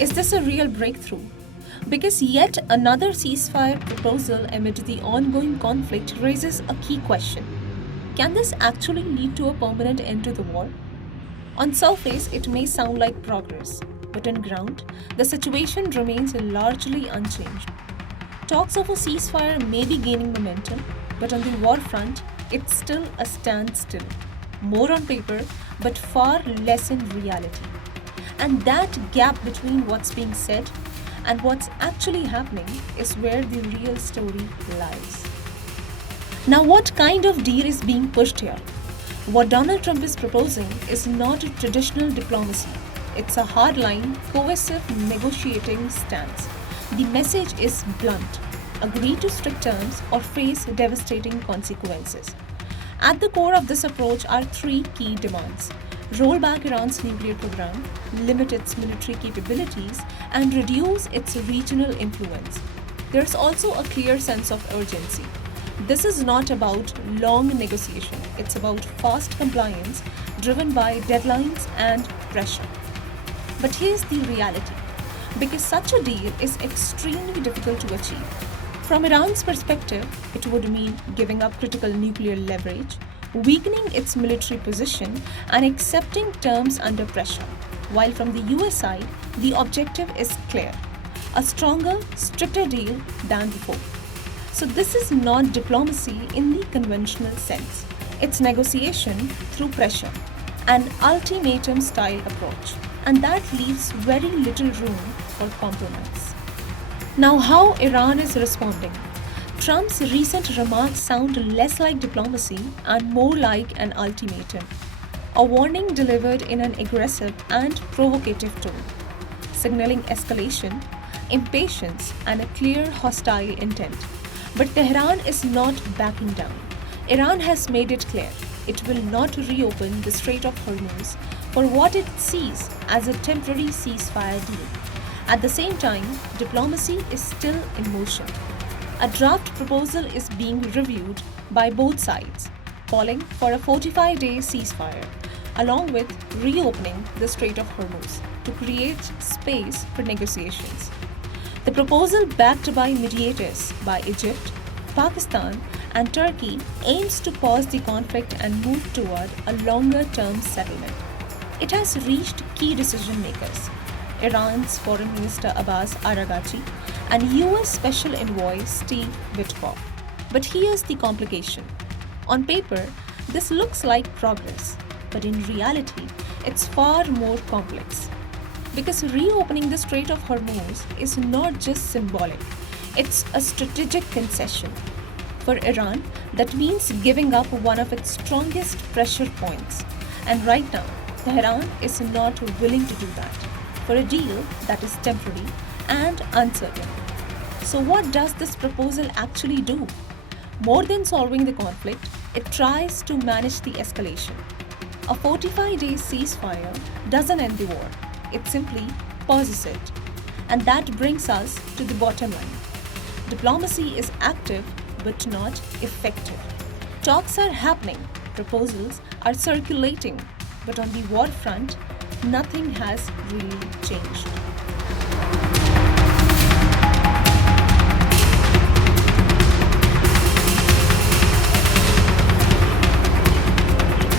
Is this a real breakthrough? Because yet another ceasefire proposal amid the ongoing conflict raises a key question. Can this actually lead to a permanent end to the war? On surface, it may sound like progress, but on ground, the situation remains largely unchanged. Talks of a ceasefire may be gaining momentum, but on the war front, it's still a standstill. More on paper, but far less in reality. And that gap between what's being said and what's actually happening is where the real story lies. Now, what kind of deal is being pushed here? What Donald Trump is proposing is not a traditional diplomacy. It's a hardline, coercive negotiating stance. The message is blunt: agree to strict terms or face devastating consequences. At the core of this approach are three key demands: roll back Iran's nuclear program, limit its military capabilities, and reduce its regional influence. There's also a clear sense of urgency. This is not about long negotiation, it's about fast compliance driven by deadlines and pressure. But here's the reality: because such a deal is extremely difficult to achieve. From Iran's perspective, it would mean giving up critical nuclear leverage, weakening its military position, and accepting terms under pressure. While from the US side, the objective is clear: a stronger, stricter deal than before. So, this is not diplomacy in the conventional sense. It's negotiation through pressure, an ultimatum style approach, and that leaves very little room for compromise. Now, how Iran is responding. Trump's recent remarks sound less like diplomacy and more like an ultimatum, a warning delivered in an aggressive and provocative tone, signaling escalation, impatience, and a clear hostile intent. But Tehran is not backing down. Iran has made it clear it will not reopen the Strait of Hormuz for what it sees as a temporary ceasefire deal. At the same time, diplomacy is still in motion. A draft proposal is being reviewed by both sides, calling for a 45-day ceasefire, along with reopening the Strait of Hormuz to create space for negotiations. The proposal, backed by mediators by Egypt, Pakistan, and Turkey, aims to pause the conflict and move toward a longer-term settlement. It has reached key decision makers: Iran's Foreign Minister Abbas Araghchi and US Special Envoy Steve Witkoff. But here's the complication. On paper, this looks like progress, but in reality, it's far more complex. Because reopening the Strait of Hormuz is not just symbolic, it's a strategic concession. For Iran, that means giving up one of its strongest pressure points. And right now, Tehran is not willing to do that for a deal that is temporary and uncertain. So, what does this proposal actually do? More than solving the conflict, it tries to manage the escalation. A 45-day ceasefire doesn't end the war. It simply pauses it. And that brings us to the bottom line. Diplomacy is active but not effective. Talks are happening, proposals are circulating, but on the war front, nothing has really changed.